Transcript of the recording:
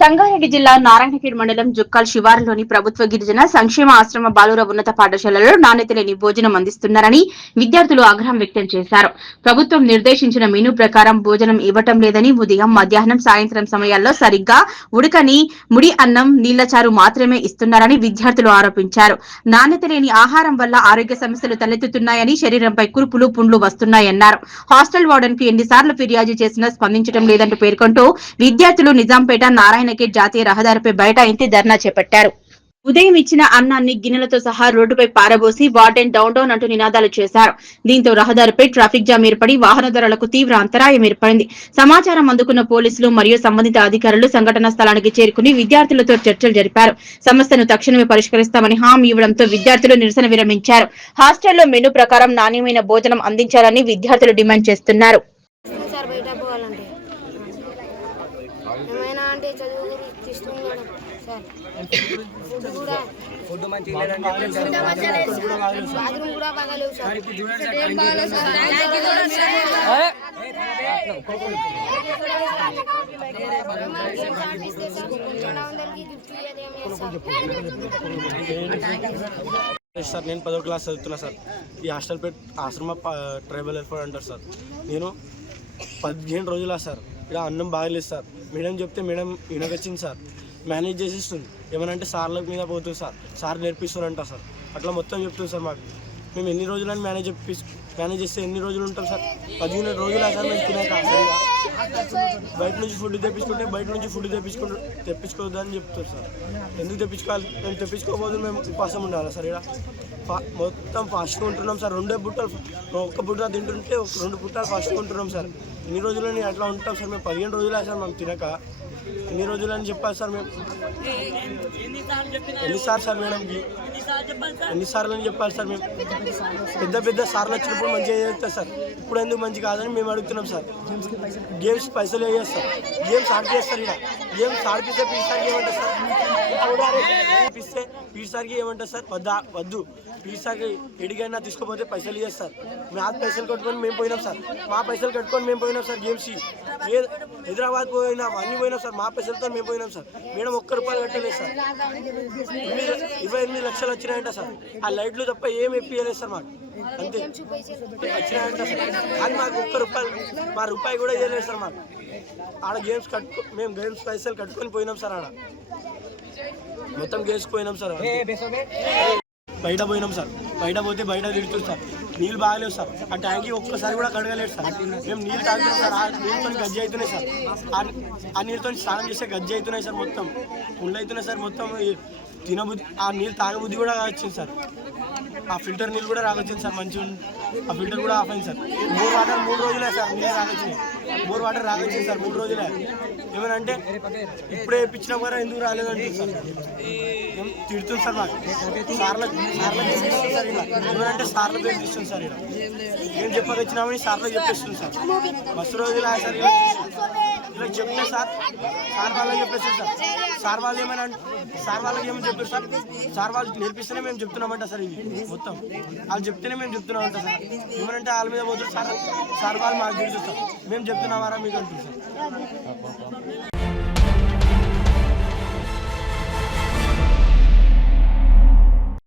సంగారెడ్డి జిల్లా నారాయణగిరి మండలం జుక్కల్ శివారులోని ప్రభుత్వ గిరిజన సంక్షేమ ఆశ్రమ బాలుర ఉన్నత పాఠశాలలో నాణ్యత లేని భోజనం అందిస్తున్నారని విద్యార్థులు ఆగ్రహం వ్యక్తం చేశారు. ప్రభుత్వం నిర్దేశించిన మెనూ ప్రకారం భోజనం ఇవ్వటం లేదని ఉదయం మధ్యాహ్నం సాయంత్రం సమయాల్లో సరిగ్గా ఉడకని ముడి అన్నం నీళ్ళచారు మాత్రమే ఇస్తున్నారని విద్యార్థులు ఆరోపించారు. నాణ్యత లేని ఆహారం వల్ల ఆరోగ్య సమస్యలు తలెత్తుతున్నాయని శరీరంపై కురుపులు పుండ్లు వస్తున్నాయన్నారు. హాస్టల్ వార్డెన్కు ఎన్నిసార్లు ఫిర్యాదు చేసినా స్పందించడం లేదంటూ పేర్కొంటూ విద్యార్థులు నిజాంపేట నారాయణ నారాయణఖేడ్ జాతీయ రహదారిపై బైఠాయించి ధర్నా చేపట్టారు. ఉదయం ఇచ్చిన అన్నాన్ని గిన్నెలతో సహా రోడ్డుపై పారబోసి వార్డెన్ డౌన్ డౌన్ అంటూ నినాదాలు చేశారు. దీంతో రహదారిపై ట్రాఫిక్ జామ్ ఏర్పడి వాహనదారులకు తీవ్ర అంతరాయం ఏర్పడింది. సమాచారం అందుకున్న పోలీసులు మరియు సంబంధిత అధికారులు సంఘటనా స్థలానికి చేరుకుని విద్యార్థులతో చర్చలు జరిపారు. సమస్యను తక్షణమే పరిష్కరిస్తామని హామీ ఇవ్వడంతో విద్యార్థులు నిరసన విరమించారు. హాస్టల్లో మెనూ ప్రకారం నాణ్యమైన భోజనం అందించాలని విద్యార్థులు డిమాండ్ చేస్తున్నారు ఇస్తుంది సార్ బయట పోవాలంటే ఏమైనా అంటే చదువు గురించి ఇస్తుంది మేడం సార్ ఫుడ్ కూడా ఫుడ్ మంచిగా లేదని చెప్పి బాత్రూమ్ కూడా బాగాలేవు సార్ పాటిస్తే సార్ రెండు వందలకి గిఫ్ట్ ఇయ్యేది ఏం లేదు సార్ సార్ నేను పదో క్లాస్ చదువుతున్నా సార్. ఈ హాస్టల్ పెట్ ఆశ్రమ ట్రైబల్ వెల్ఫేర్ అంటారు సార్. నేను పదిహేను రోజులా సార్ ఇలా అన్నం బాగలేదు సార్. మేడం చెప్తే మేడం వినకొచ్చింది సార్. మేనేజ్ చేసిస్తుంది. ఏమనంటే సార్ల మీద పోతుంది సార్. Sir నేర్పిస్తారంట sir. అట్లా మొత్తం చెప్తుంది సార్ మాకు. మేము ఎన్ని రోజులని మేనేజ్ చెప్పి మేనేజ్ చేస్తే ఎన్ని రోజులు ఉంటాం సార్? పదిహేను రోజులు సార్ మేము తినాక సరిగా. బయట నుంచి ఫుడ్ తెప్పించుకుంటే బయట నుంచి ఫుడ్ తెప్పించుకుంటూ తెప్పించుకోవద్దు అని చెప్తారు సార్. ఎందుకు తెప్పించుకోవాలి? మేము తెప్పించుకోకపోతే మేము ఉపాసం ఉండాలి సార్ ఇక్కడ ఫా- మొత్తం ఫాస్ట్గా ఉంటున్నాం సార్. రెండే బుట్టలు ఒక్క బుట్ట తింటుంటే ఒక రెండు బుట్టలు ఫాస్ట్గా ఉంటున్నాం సార్. ఎన్ని రోజులని అట్లా ఉంటాం సార్. మేము పదిహేను రోజులు సార్ మేము తినక. ఎన్ని రోజులు అని చెప్పాలి సార్ మేము? ఎన్నిసార్లు సార్ మేడం ఎన్నిసార్లు అని చెప్పాలి సార్ మేము? పెద్ద పెద్ద సార్లు వచ్చినప్పుడు మంచిగా చేస్తారు సార్. ఇప్పుడు ఎందుకు మంచి కాదని మేము అడుగుతున్నాం సార్. గేమ్స్ పైసలు సార్. గేమ్స్ ఆడిపిస్తారు ఇక. గేమ్స్ ఆడిపిస్తే పీసార్కి ఏమంటారు సార్? ఆడిపిస్తే పీటీ ఏమంటారు సార్? వద్దా? వద్దు. పీటీ ఎడిగైనా తీసుకోపోతే పైసలు ఇస్తారు మా పైసలు కట్టుకొని మేము పోయినాం సార్. మా పైసలు కట్టుకొని మేము పోయినాం సార్ గేమ్స్ ఏ హైదరాబాద్ పోయినాం అన్ని పోయినాం సార్. మా పైసలతో మేము పోయినాం సార్. మేడం ఒక్క రూపాయలు కట్టలేదు సార్. ఎనిమిది ఇరవై ఎనిమిది లక్షలు వచ్చినాయంట సార్. ఆ లైట్లు తప్ప ఏం ఎప్పియలేదు సార్ మాకు. అంతే. వచ్చినాయంట సార్. కానీ మాకు ఒక్క రూపాయలు మా రూపాయి కూడా ఇవ్వలేదు సార్ మాకు. ఆడ గేమ్స్ కట్టుకో మేము గేమ్స్ పైసలు కట్టుకొని పోయినాం సార్ ఆడ. మొత్తం గేమ్స్ పోయినాం సార్. బయట పోయినాం సార్. బయట పోతే బయట తిడుతుంది సార్. నీళ్ళు బాగలేవు సార్. ఆ ట్యాంకి ఒక్కసారి కూడా కడగలేదు సార్. మేము నీళ్ళు తాగుతున్నాం సార్. ఆ నీళ్ళతో గజ్జి అవుతున్నాయి సార్. ఆ- ఆ నీళ్ళతో స్నానం చేస్తే గజ్జి అవుతున్నాయి సార్ మొత్తం. పుండ్లు అవుతున్నాయి సార్ మొత్తం. ఈ తినబుద్ధి ఆ నీళ్ళు తాగబుద్ధి కూడా వచ్చింది సార్. ఆ ఫిల్టర్ నీళ్ళు కూడా రాకొచ్చింది సార్. మంచిగా ఉంది. ఆ ఫిల్టర్ కూడా ఆఫ్ అయింది సార్. బోర్ వాటర్ మూడు రోజులే సార్ నీళ్ళు రాకొచ్చింది బోర్ వాటర్ రాకొచ్చింది సార్ మూడు రోజులే. ఏమనంటే ఇప్పుడే ఇప్పించినా కూడా ఎందుకు రాలేదంటే సార్. తిడుతుంది సార్ మాకు. సార్లకు సార్లకు సార్ ఇలా ఏమనంటే సార్లు పేరు సార్ ఇలా ఏం చెప్పకొచ్చినామని సార్లకు చెప్పేస్తుంది సార్. బస్సు రోజులు ఆ సార్ ఇలా సార్ సార్ వాళ్ళకి చెప్పేస్తారు సార్ సార్ వాళ్ళు ఏమైనా సార్ వాళ్ళకి ఏమని చెప్పారు సార్? సార్ వాళ్ళు నేర్పిస్తేనే మేము చెప్తున్నామంట సార్ ఇవి మొత్తం. వాళ్ళు చెప్తేనే మేము చెప్తున్నామంట సార్. ఏమనంటే వాళ్ళ మీద పోతారు సార్ సార్ వాళ్ళు మాకు తెలుసు సార్. మేము చెప్తున్నామారా మీకు అంటారు సార్.